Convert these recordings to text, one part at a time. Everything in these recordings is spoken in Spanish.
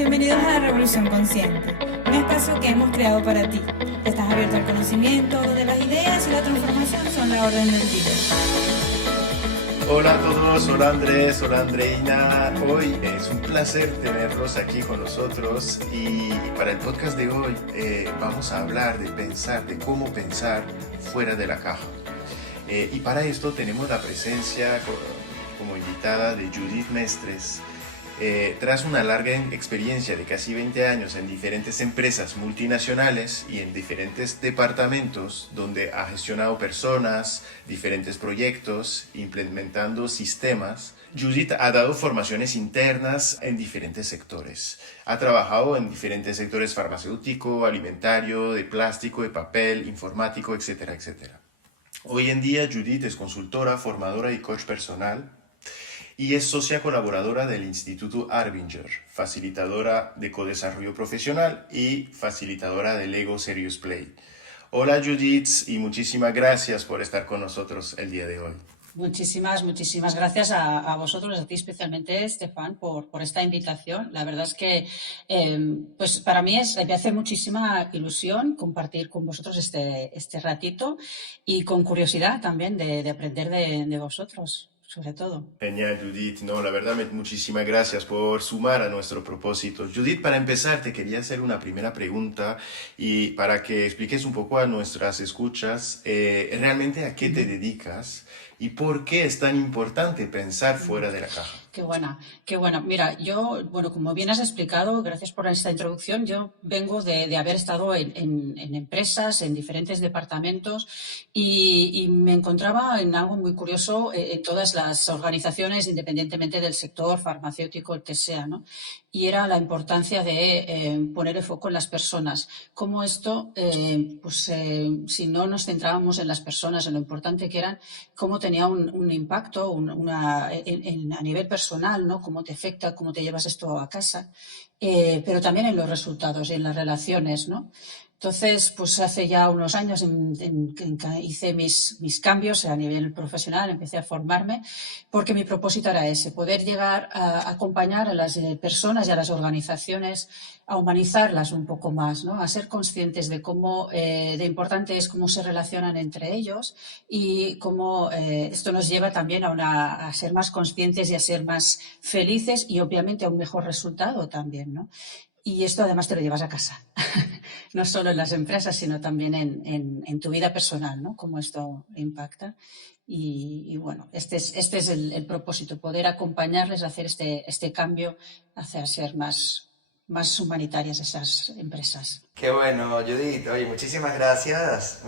Bienvenidos a la Revolución Consciente, un espacio que hemos creado para ti. Estás abierto al conocimiento de las ideas y la transformación son la orden del día. Hola a todos, hola Andrés, hola Andreina. Hoy es un placer tenerlos aquí con nosotros y para el podcast de hoy vamos a hablar de pensar, de cómo pensar fuera de la caja. Y para esto tenemos la presencia como invitada de Judith Mestres. Tras una larga experiencia de casi 20 años en diferentes empresas multinacionales y en diferentes departamentos donde ha gestionado personas, diferentes proyectos, implementando sistemas, Judith ha dado formaciones internas en diferentes sectores. Ha trabajado en diferentes sectores farmacéutico, alimentario, de plástico, de papel, informático, etcétera, etcétera. Hoy en día Judith es consultora, formadora y coach personal. Y es socia colaboradora del Instituto Arbinger, facilitadora de codesarrollo profesional y facilitadora de Lego Serious Play. Hola Judith y muchísimas gracias por estar con nosotros el día de hoy. Muchísimas gracias a vosotros, a ti especialmente, Estefan, por esta invitación. La verdad es que pues para mí me hace muchísima ilusión compartir con vosotros este ratito y con curiosidad también de aprender de vosotros. Sobre todo. Genial, Judith. No, la verdad, muchísimas gracias por sumar a nuestro propósito. Judith, para empezar, te quería hacer una primera pregunta y para que expliques un poco a nuestras escuchas realmente a qué te dedicas y por qué es tan importante pensar fuera de la caja. Qué buena. Mira, yo, como bien has explicado, gracias por esta introducción, yo vengo de haber estado en empresas, en diferentes departamentos y me encontraba en algo muy curioso en todas las organizaciones, independientemente del sector farmacéutico, el que sea, ¿no? Y era la importancia de poner el foco en las personas. Cómo esto, si no nos centrábamos en las personas, en lo importante que eran, cómo tenía un impacto a nivel personal, ¿no? Cómo te afecta, cómo te llevas esto a casa, pero también en los resultados y en las relaciones, ¿no? Entonces, pues hace ya unos años hice mis cambios a nivel profesional, empecé a formarme, porque mi propósito era ese, poder llegar a acompañar a las personas y a las organizaciones, a humanizarlas un poco más, ¿no? A ser conscientes de cómo de importante es cómo se relacionan entre ellos y cómo esto nos lleva también a ser más conscientes y a ser más felices y obviamente a un mejor resultado también, ¿no? Y esto además te lo llevas a casa, no solo en las empresas, sino también en tu vida personal, ¿no? Cómo esto impacta. Y bueno, este es el propósito, poder acompañarles a hacer este cambio hacia ser más humanitarias esas empresas. Qué bueno, Judith. Oye, muchísimas gracias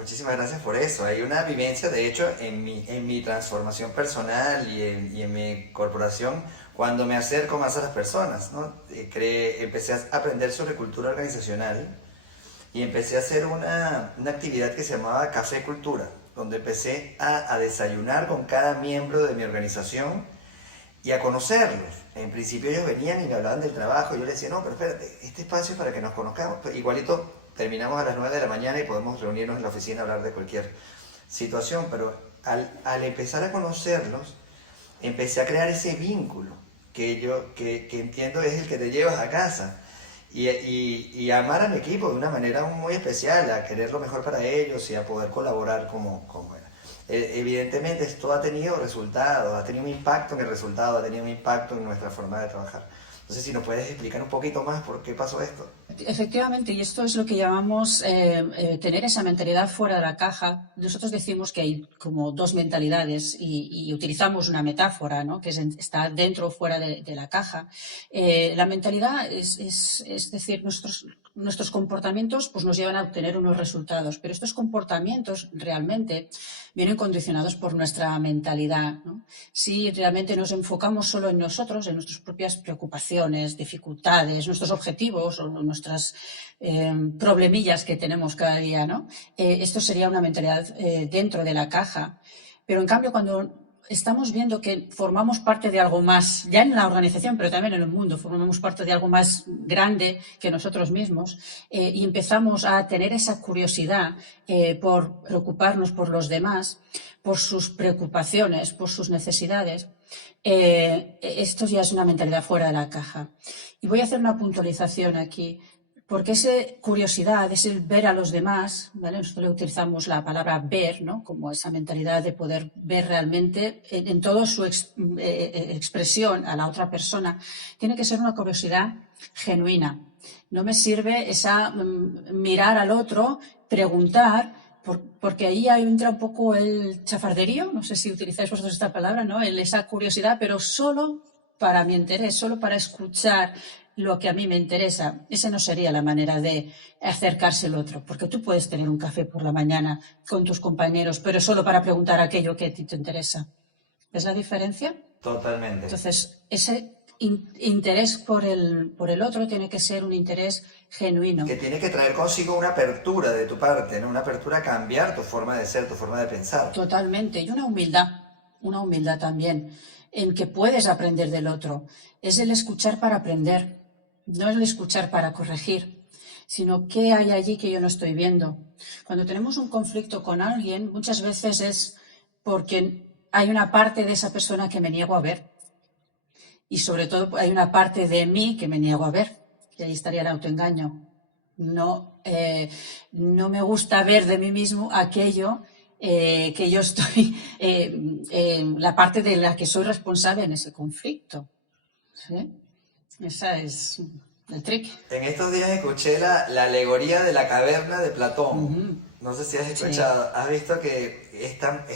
por eso. Hay una vivencia, de hecho, en mi transformación personal y en mi corporación, cuando me acerco más a las personas, ¿no? Empecé a aprender sobre cultura organizacional y empecé a hacer una actividad que se llamaba Café Cultura, donde empecé a desayunar con cada miembro de mi organización y a conocerlos. En principio ellos venían y me hablaban del trabajo y yo les decía, no, pero espérate, este espacio es para que nos conozcamos. Igualito terminamos a las 9 de la mañana y podemos reunirnos en la oficina a hablar de cualquier situación, pero al empezar a conocerlos, empecé a crear ese vínculo que entiendo es el que te llevas a casa y a amar a mi equipo de una manera muy especial, a querer lo mejor para ellos y a poder colaborar como era. Evidentemente esto ha tenido resultados, ha tenido un impacto en el resultado, ha tenido un impacto en nuestra forma de trabajar. No sé si nos puedes explicar un poquito más por qué pasó esto. Efectivamente, y esto es lo que llamamos tener esa mentalidad fuera de la caja. Nosotros decimos que hay como dos mentalidades y utilizamos una metáfora, ¿no? Que está dentro o fuera de la caja. La mentalidad es decir, nuestros comportamientos pues, nos llevan a obtener unos resultados, pero estos comportamientos realmente vienen condicionados por nuestra mentalidad, ¿no? Si realmente nos enfocamos solo en nosotros, en nuestras propias preocupaciones, dificultades, nuestros objetivos o nuestras problemillas que tenemos cada día, ¿no? Esto sería una mentalidad dentro de la caja. Pero en cambio, cuando estamos viendo que formamos parte de algo más, ya en la organización, pero también en el mundo, formamos parte de algo más grande que nosotros mismos, y empezamos a tener esa curiosidad por preocuparnos por los demás, por sus preocupaciones, por sus necesidades. Esto ya es una mentalidad fuera de la caja. Y voy a hacer una puntualización aquí. Porque esa curiosidad, ese ver a los demás, ¿vale? Nosotros le utilizamos la palabra ver, ¿no? Como esa mentalidad de poder ver realmente en toda su expresión a la otra persona, tiene que ser una curiosidad genuina. No me sirve esa mirar al otro, preguntar, porque ahí entra un poco el chafarderío, no sé si utilizáis vosotros esta palabra, ¿no? Esa curiosidad, pero solo para mi interés, solo para escuchar lo que a mí me interesa. Esa no sería la manera de acercarse al otro, porque tú puedes tener un café por la mañana con tus compañeros, pero solo para preguntar aquello que a ti te interesa. ¿Ves la diferencia? Totalmente. Entonces, ese interés por el otro tiene que ser un interés genuino. Que tiene que traer consigo una apertura de tu parte, ¿no? Una apertura a cambiar tu forma de ser, tu forma de pensar. Totalmente. Y una humildad también, en que puedes aprender del otro. Es el escuchar para aprender. No es el escuchar para corregir, sino qué hay allí que yo no estoy viendo. Cuando tenemos un conflicto con alguien, muchas veces es porque hay una parte de esa persona que me niego a ver. Y sobre todo hay una parte de mí que me niego a ver. Y ahí estaría el autoengaño. No me gusta ver de mí mismo aquello que yo estoy, la parte de la que soy responsable en ese conflicto. ¿Sí? Esa es el trick. En estos días escuché la alegoría de la caverna de Platón. No sé si has escuchado. Sí. Has visto que están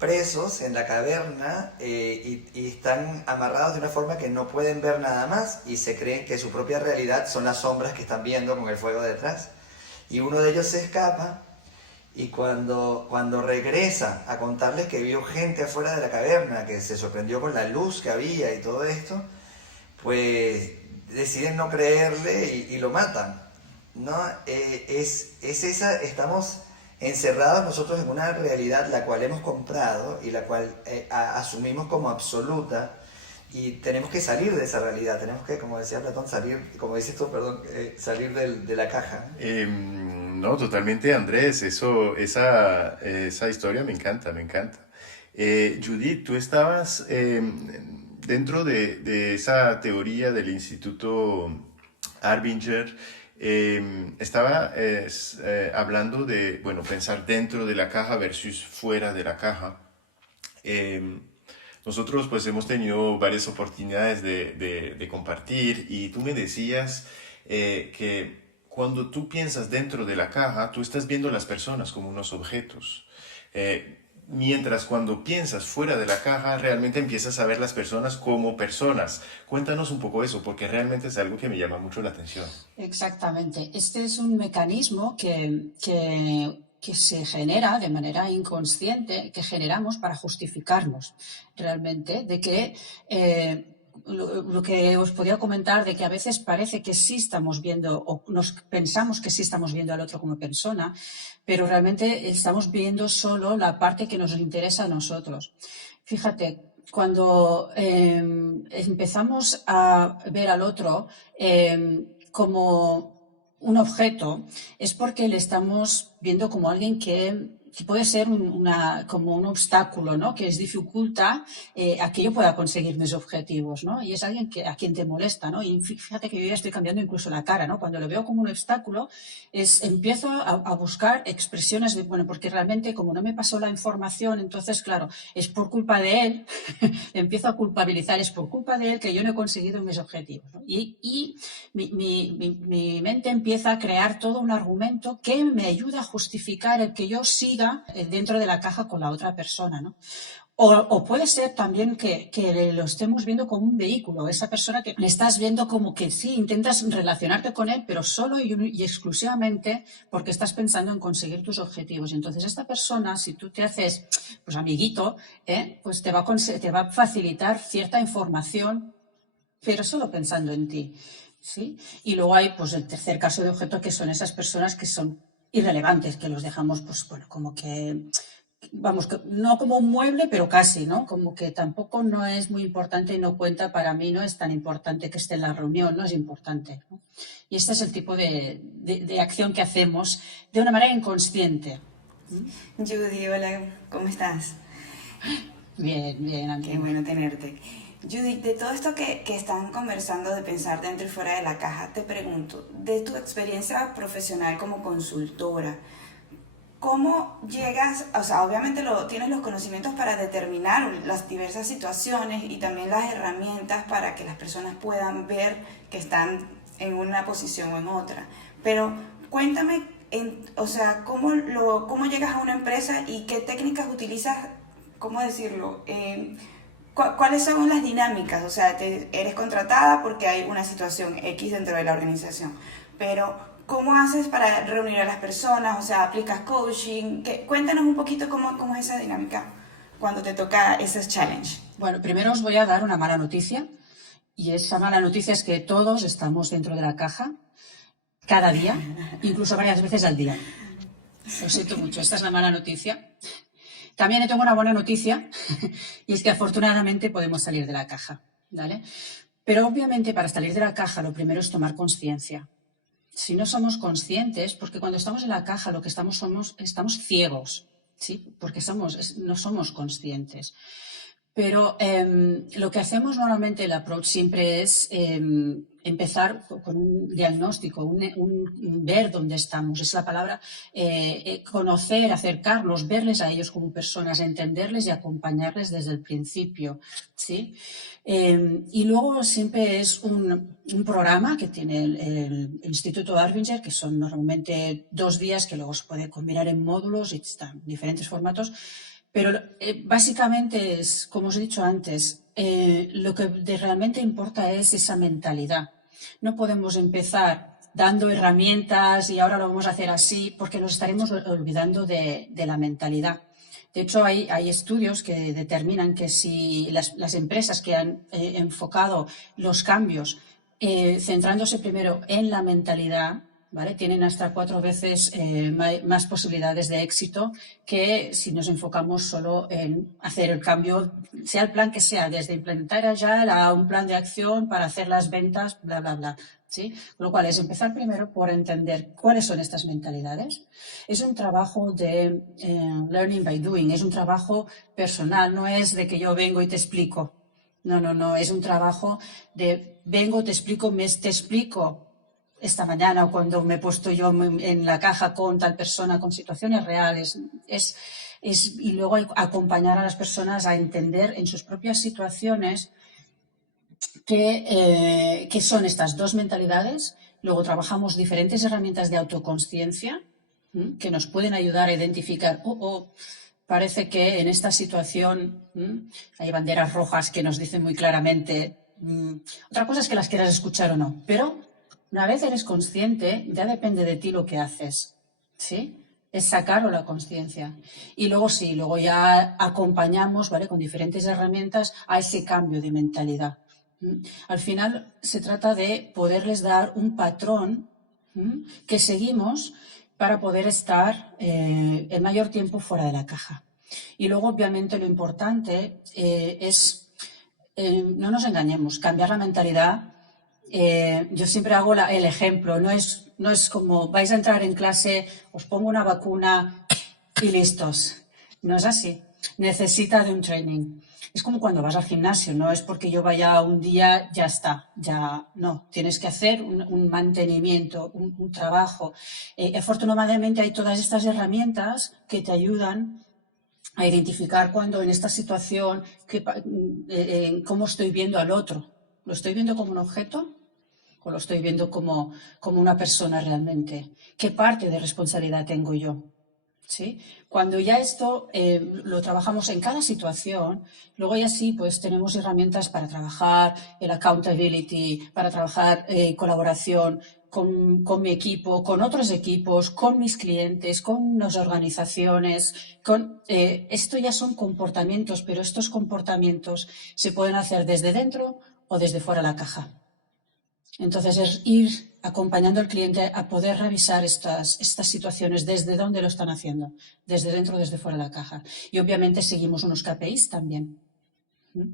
presos en la caverna y están amarrados de una forma que no pueden ver nada más y se creen que su propia realidad son las sombras que están viendo con el fuego detrás. Y uno de ellos se escapa y cuando regresa a contarles que vio gente afuera de la caverna, que se sorprendió con la luz que había y todo esto, pues deciden no creerle y lo matan, ¿no? Estamos encerrados nosotros en una realidad la cual hemos comprado y la cual asumimos como absoluta y tenemos que salir de esa realidad, tenemos que, como decía Platón, salir de la caja. No, totalmente, Andrés, esa historia me encanta. Judith, tú estabas dentro de esa teoría del Instituto Arbinger, estaba hablando de, bueno, pensar dentro de la caja versus fuera de la caja. Nosotros pues hemos tenido varias oportunidades de compartir y tú me decías que cuando tú piensas dentro de la caja, tú estás viendo a las personas como unos objetos. Mientras cuando piensas fuera de la caja, realmente empiezas a ver las personas como personas. Cuéntanos un poco eso, porque realmente es algo que me llama mucho la atención. Exactamente. Este es un mecanismo que se genera de manera inconsciente, que generamos para justificarnos realmente, de que lo que os podía comentar, de que a veces parece que sí estamos viendo, o nos pensamos que sí estamos viendo al otro como persona, pero realmente estamos viendo solo la parte que nos interesa a nosotros. Fíjate, cuando empezamos a ver al otro como un objeto, es porque le estamos viendo como alguien que puede ser como un obstáculo, ¿no? Que dificulta a que yo pueda conseguir mis objetivos, ¿no? Y es alguien a quien te molesta, ¿no? Y fíjate que yo ya estoy cambiando incluso la cara, ¿no? Cuando lo veo como un obstáculo, empiezo a buscar expresiones de, bueno, porque realmente como no me pasó la información, entonces, claro, es por culpa de él, empiezo a culpabilizar, es por culpa de él que yo no he conseguido mis objetivos, ¿no? Y mi mente empieza a crear todo un argumento que me ayuda a justificar el que yo siga dentro de la caja con la otra persona, ¿no? O puede ser también que lo estemos viendo como un vehículo, esa persona que le estás viendo como que sí, intentas relacionarte con él, pero solo y exclusivamente porque estás pensando en conseguir tus objetivos. Y entonces esta persona, si tú te haces pues amiguito, pues te va a facilitar cierta información, pero solo pensando en ti, ¿sí? Y luego hay pues el tercer caso de objeto, que son esas personas que son irrelevantes, que los dejamos pues bueno, como que vamos, no como un mueble, pero casi, ¿no? Como que tampoco no es muy importante y no cuenta para mí, no es tan importante que esté en la reunión, no es importante, ¿no? Y este es el tipo de acción que hacemos de una manera inconsciente. Judy, hola, ¿cómo estás? Bien, bien, Qué Andrea. bueno tenerte. Judy, de todo esto que están conversando de pensar dentro y fuera de la caja, te pregunto, de tu experiencia profesional como consultora, ¿cómo llegas, o sea, obviamente tienes los conocimientos para determinar las diversas situaciones y también las herramientas para que las personas puedan ver que están en una posición o en otra? Pero cuéntame, o sea, ¿cómo llegas a una empresa y qué técnicas utilizas, cómo decirlo? ¿Cuáles son las dinámicas? O sea, eres contratada porque hay una situación X dentro de la organización, pero ¿cómo haces para reunir a las personas? O sea, ¿aplicas coaching? Cuéntanos un poquito cómo es esa dinámica cuando te toca ese challenge. Bueno, primero os voy a dar una mala noticia, y esa mala noticia es que todos estamos dentro de la caja cada día, incluso varias veces al día. Lo siento mucho, esta es la mala noticia. También tengo una buena noticia, y es que afortunadamente podemos salir de la caja, ¿vale? Pero obviamente para salir de la caja lo primero es tomar conciencia. Si no somos conscientes, porque cuando estamos en la caja lo que estamos ciegos, ¿sí? Porque no somos conscientes. Pero lo que hacemos normalmente, el approach siempre es empezar con un diagnóstico, ver dónde estamos. Es la palabra conocer, acercarnos, verles a ellos como personas, entenderles y acompañarles desde el principio, ¿sí? Y luego siempre es un programa que tiene el Instituto Darbinger, que son normalmente 2 días que luego se puede combinar en módulos y están en diferentes formatos. Pero básicamente es, como os he dicho antes, lo que realmente importa es esa mentalidad. No podemos empezar dando herramientas y ahora lo vamos a hacer así, porque nos estaremos olvidando de la mentalidad. De hecho, hay estudios que determinan que si las empresas que han enfocado los cambios centrándose primero en la mentalidad, ¿vale? Tienen hasta 4 veces más posibilidades de éxito que si nos enfocamos solo en hacer el cambio, sea el plan que sea, desde implementar Agile a un plan de acción para hacer las ventas, bla, bla, bla. ¿Sí? Con lo cual es empezar primero por entender cuáles son estas mentalidades. Es un trabajo de learning by doing, es un trabajo personal, no es de que yo vengo y te explico. No, es un trabajo de vengo, te explico esta mañana o cuando me he puesto yo en la caja con tal persona, con situaciones reales. Y luego acompañar a las personas a entender en sus propias situaciones qué son estas 2 mentalidades. Luego trabajamos diferentes herramientas de autoconsciencia que nos pueden ayudar a identificar, parece que en esta situación hay banderas rojas que nos dicen muy claramente. Otra cosa es que las quieras escuchar o no, pero una vez eres consciente, ya depende de ti lo que haces, ¿sí? Es sacarlo la conciencia. Y luego ya acompañamos, ¿vale? Con diferentes herramientas a ese cambio de mentalidad. Al final se trata de poderles dar un patrón que seguimos para poder estar el mayor tiempo fuera de la caja. Y luego, obviamente, lo importante es, no nos engañemos, cambiar la mentalidad. Yo siempre hago el ejemplo, no es como vais a entrar en clase, os pongo una vacuna y listos. No es así. Necesita de un training. Es como cuando vas al gimnasio, no es porque yo vaya un día, ya está, ya no. Tienes que hacer un mantenimiento, un trabajo. Afortunadamente hay todas estas herramientas que te ayudan a identificar cuando en esta situación, cómo estoy viendo al otro. ¿Lo estoy viendo como un objeto o lo estoy viendo como una persona realmente? ¿Qué parte de responsabilidad tengo yo? ¿Sí? Cuando ya esto lo trabajamos en cada situación, luego ya sí, pues tenemos herramientas para trabajar el accountability, para trabajar colaboración con mi equipo, con otros equipos, con mis clientes, con las organizaciones. Esto ya son comportamientos, pero estos comportamientos se pueden hacer desde dentro o desde fuera de la caja. Entonces es ir acompañando al cliente a poder revisar estas situaciones desde dónde lo están haciendo, desde dentro, desde fuera de la caja. Y obviamente seguimos unos KPIs también, ¿m?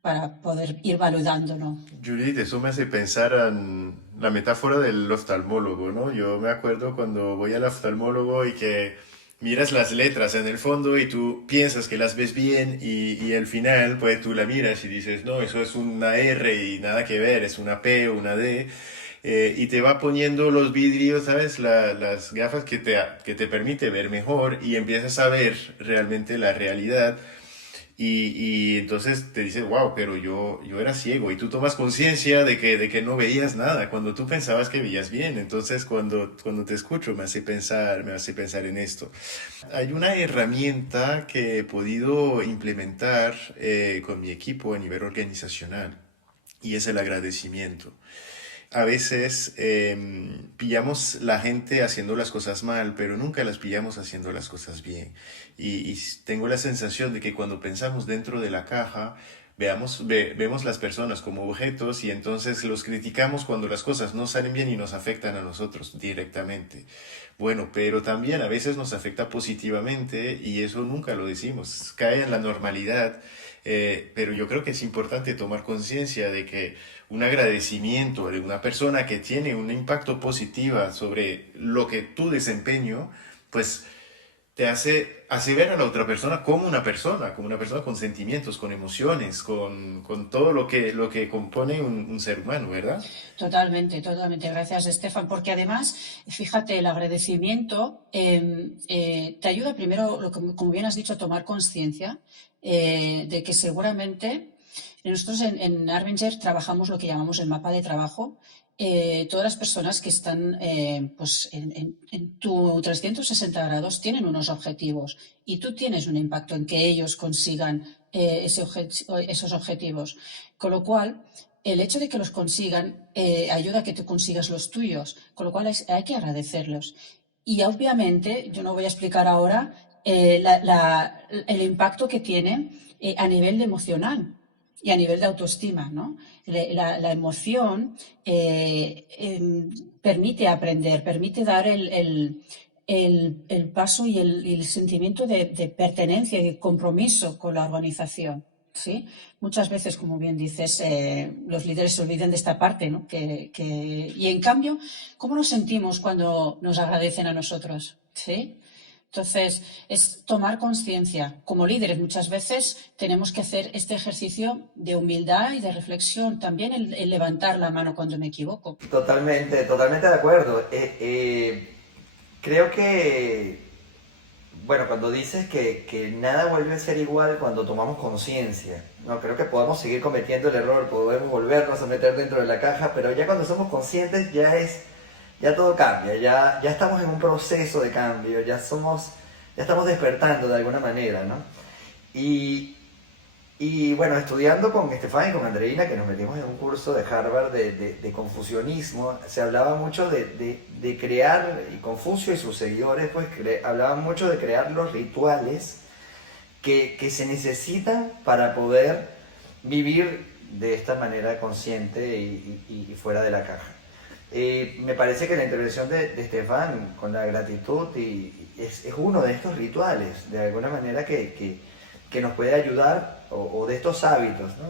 Para poder ir validándolo. Judith, eso me hace pensar en la metáfora del oftalmólogo, ¿no? Yo me acuerdo cuando voy al oftalmólogo y que miras las letras en el fondo y tú piensas que las ves bien y al final pues tú la miras y dices, no, eso es una R y nada que ver, es una P o una D. Y te va poniendo los vidrios, ¿sabes? Las gafas que te permite ver mejor y empiezas a ver realmente la realidad. Y entonces te dices, wow, pero yo era ciego y tú tomas conciencia de que no veías nada cuando tú pensabas que veías bien. Entonces cuando te escucho me hace pensar en esto. Hay una herramienta que he podido implementar con mi equipo a nivel organizacional y es el agradecimiento. A veces pillamos la gente haciendo las cosas mal, pero nunca las pillamos haciendo las cosas bien. Y tengo la sensación de que cuando pensamos dentro de la caja, vemos las personas como objetos y entonces los criticamos cuando las cosas no salen bien y nos afectan a nosotros directamente. Bueno, pero también a veces nos afecta positivamente y eso nunca lo decimos. Cae en la normalidad. Pero yo creo que es importante tomar conciencia de que un agradecimiento de una persona que tiene un impacto positivo sobre lo que tu desempeño, pues te hace ver a la otra persona como una persona con sentimientos, con emociones, con todo lo que compone un ser humano, ¿verdad? Totalmente, totalmente. Gracias, Estefan, porque además, fíjate, el agradecimiento te ayuda primero, como bien has dicho, a tomar conciencia de que seguramente nosotros en Arbinger trabajamos lo que llamamos el mapa de trabajo. Todas las personas que están pues en tu 360 grados tienen unos objetivos y tú tienes un impacto en que ellos consigan esos objetivos. Con lo cual, el hecho de que los consigan ayuda a que tú consigas los tuyos, con lo cual hay que agradecerlos. Y obviamente, yo no voy a explicar ahora el impacto que tiene a nivel emocional y a nivel de autoestima, ¿no? La emoción permite aprender, permite dar el paso y el sentimiento de pertenencia y de compromiso con la organización. ¿Sí? Muchas veces, como bien dices, los líderes se olvidan de esta parte, ¿no? Y en cambio, ¿cómo nos sentimos cuando nos agradecen a nosotros? ¿Sí? Entonces, es tomar conciencia. Como líderes, muchas veces tenemos que hacer este ejercicio de humildad y de reflexión. También el levantar la mano cuando me equivoco. Totalmente, totalmente de acuerdo. Creo que, bueno, cuando dices que nada vuelve a ser igual cuando tomamos conciencia, no, creo que podemos seguir cometiendo el error, podemos volvernos a meter dentro de la caja, pero ya cuando somos conscientes ya todo cambia, ya estamos en un proceso de cambio, ya estamos despertando de alguna manera, ¿no? Y bueno, estudiando con Estefan y con Andreina, que nos metimos en un curso de Harvard de confucianismo, se hablaba mucho de crear, y Confucio y sus seguidores pues hablaban mucho de crear los rituales que se necesitan para poder vivir de esta manera consciente y fuera de la caja. Me parece que la intervención de Estefan con la gratitud es uno de estos rituales, de alguna manera que nos puede ayudar, o de estos hábitos, ¿no?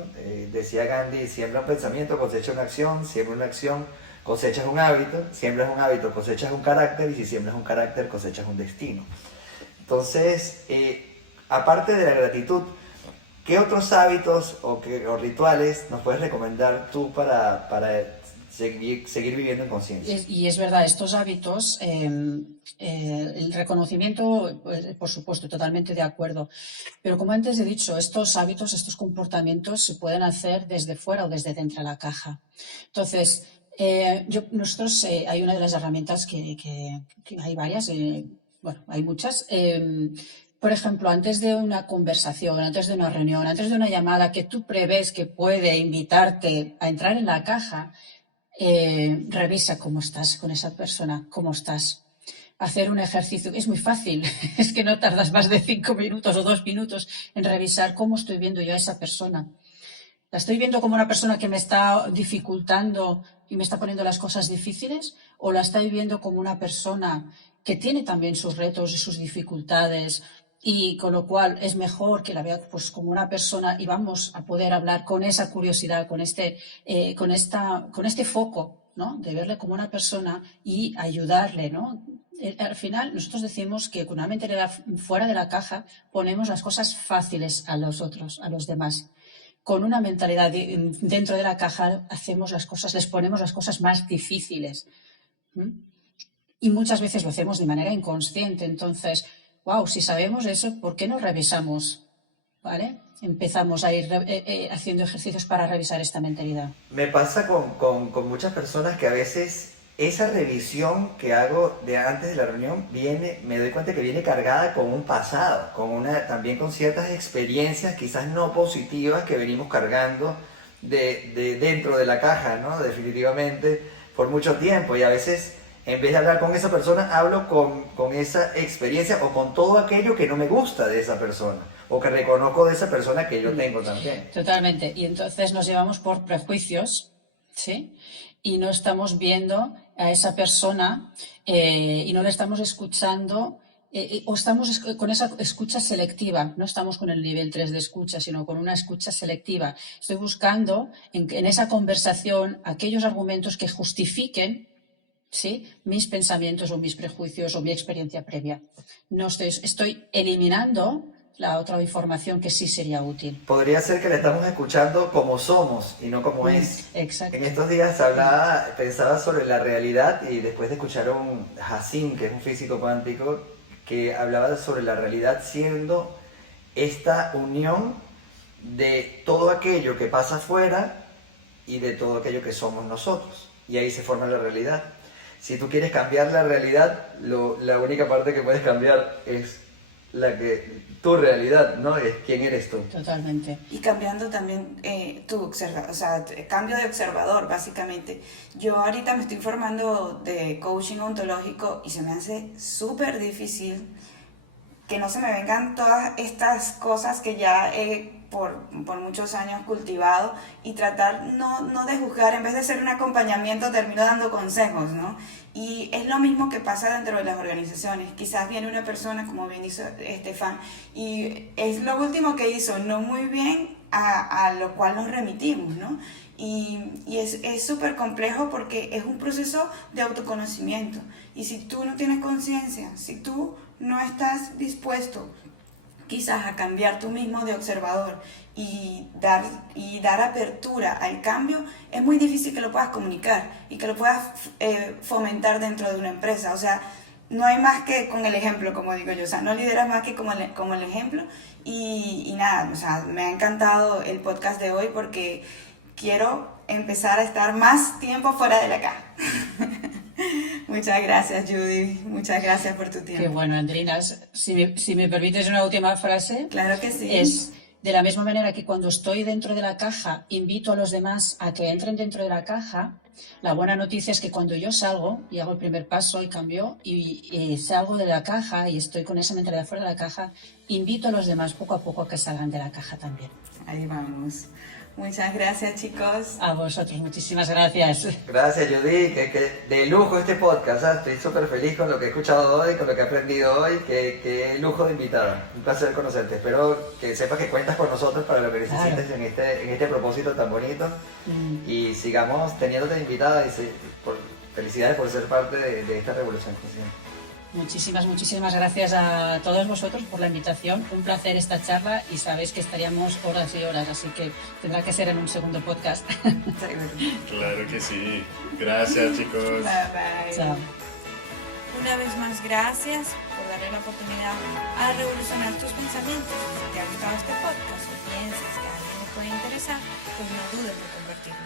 Decía Gandhi, siembra un pensamiento, cosecha una acción, siembra una acción, cosechas un hábito, siembras un hábito, cosechas un carácter, y si siembras un carácter, cosechas un destino. Entonces, aparte de la gratitud, ¿qué otros hábitos o rituales nos puedes recomendar tú para seguir viviendo en conciencia? Y es verdad, estos hábitos, el reconocimiento, pues, por supuesto, totalmente de acuerdo. Pero como antes he dicho, estos hábitos, estos comportamientos se pueden hacer desde fuera o desde dentro de la caja. Entonces, nosotros hay una de las herramientas que hay varias, bueno, hay muchas. Por ejemplo, antes de una conversación, antes de una reunión, antes de una llamada que tú prevés que puede invitarte a entrar en la caja, revisa cómo estás con esa persona, cómo estás. Hacer un ejercicio, es muy fácil, es que no tardas más de 5 minutos o 2 minutos en revisar cómo estoy viendo yo a esa persona. ¿La estoy viendo como una persona que me está dificultando y me está poniendo las cosas difíciles? ¿O la estoy viendo como una persona que tiene también sus retos y sus dificultades, y con lo cual es mejor que la vea pues como una persona y vamos a poder hablar con esa curiosidad, con este foco, ¿no? De verle como una persona y ayudarle, ¿no? Al final nosotros decimos que con una mentalidad fuera de la caja ponemos las cosas fáciles a los otros, a los demás. Con una mentalidad dentro de la caja les ponemos las cosas más difíciles. Y muchas veces lo hacemos de manera inconsciente. Entonces, wow, si sabemos eso, ¿por qué no revisamos? ¿Vale? Empezamos a ir haciendo ejercicios para revisar esta mentalidad. Me pasa con muchas personas que a veces esa revisión que hago de antes de la reunión me doy cuenta que viene cargada con un pasado, también con ciertas experiencias quizás no positivas que venimos cargando de dentro de la caja, ¿no? Definitivamente, por mucho tiempo. Y a veces, en vez de hablar con esa persona, hablo con esa experiencia o con todo aquello que no me gusta de esa persona o que reconozco de esa persona que yo tengo también. Totalmente. Y entonces nos llevamos por prejuicios, ¿sí? Y no estamos viendo a esa persona y no le estamos escuchando, o estamos con esa escucha selectiva. No estamos con el nivel 3 de escucha, sino con una escucha selectiva. Estoy buscando en esa conversación aquellos argumentos que justifiquen, ¿sí?, mis pensamientos o mis prejuicios o mi experiencia previa. No estoy eliminando la otra información que sí sería útil. Podría ser que le estamos escuchando como somos y no como es. Exacto. En estos días pensaba sobre la realidad y después de escuchar a un Hassim, que es un físico cuántico, que hablaba sobre la realidad siendo esta unión de todo aquello que pasa afuera y de todo aquello que somos nosotros. Y ahí se forma la realidad. Si tú quieres cambiar la realidad, la única parte que puedes cambiar es tu realidad, ¿no? Es quién eres tú. Totalmente. Y cambiando también cambio de observador, básicamente. Yo ahorita me estoy formando de coaching ontológico y se me hace súper difícil que no se me vengan todas estas cosas que ya he por muchos años cultivado y tratar no de juzgar, en vez de ser un acompañamiento termino dando consejos, ¿no? Y es lo mismo que pasa dentro de las organizaciones. Quizás viene una persona, como bien hizo Estefan, y es lo último que hizo, no muy bien, a lo cual nos remitimos, ¿no? Y es súper complejo porque es un proceso de autoconocimiento. Y si tú no tienes conciencia, si tú no estás dispuesto quizás a cambiar tú mismo de observador y dar apertura al cambio, es muy difícil que lo puedas comunicar y que lo puedas fomentar dentro de una empresa. O sea, no hay más que con el ejemplo, como digo yo. O sea, no lideras más que como el ejemplo. Y nada, o sea, me ha encantado el podcast de hoy porque quiero empezar a estar más tiempo fuera de la caja. Muchas gracias, Judy. Muchas gracias por tu tiempo. Qué bueno, Andrina. Si me permites una última frase. Claro que sí. Es de la misma manera que cuando estoy dentro de la caja, invito a los demás a que entren dentro de la caja. La buena noticia es que cuando yo salgo y hago el primer paso y cambio y salgo de la caja y estoy con esa mentalidad fuera de la caja, invito a los demás poco a poco a que salgan de la caja también. Ahí vamos. Muchas gracias, chicos. A vosotros, muchísimas gracias. Gracias, Judy, que de lujo este podcast, ¿sabes? Estoy súper feliz con lo que he escuchado hoy, con lo que he aprendido hoy, que lujo de invitada. Un placer conocerte. Espero que sepas que cuentas con nosotros para lo que necesites, claro, en este propósito tan bonito. Y sigamos teniéndote invitada felicidades por ser parte de esta revolución consciente. Muchísimas gracias a todos vosotros por la invitación. Un placer esta charla y sabéis que estaríamos horas y horas, así que tendrá que ser en un segundo podcast. Claro que sí. Gracias, chicos. Bye, bye. Chao. Una vez más, gracias por darle la oportunidad a revolucionar tus pensamientos. Si te ha gustado este podcast o piensas que a alguien le puede interesar, pues no dudes en compartirlo.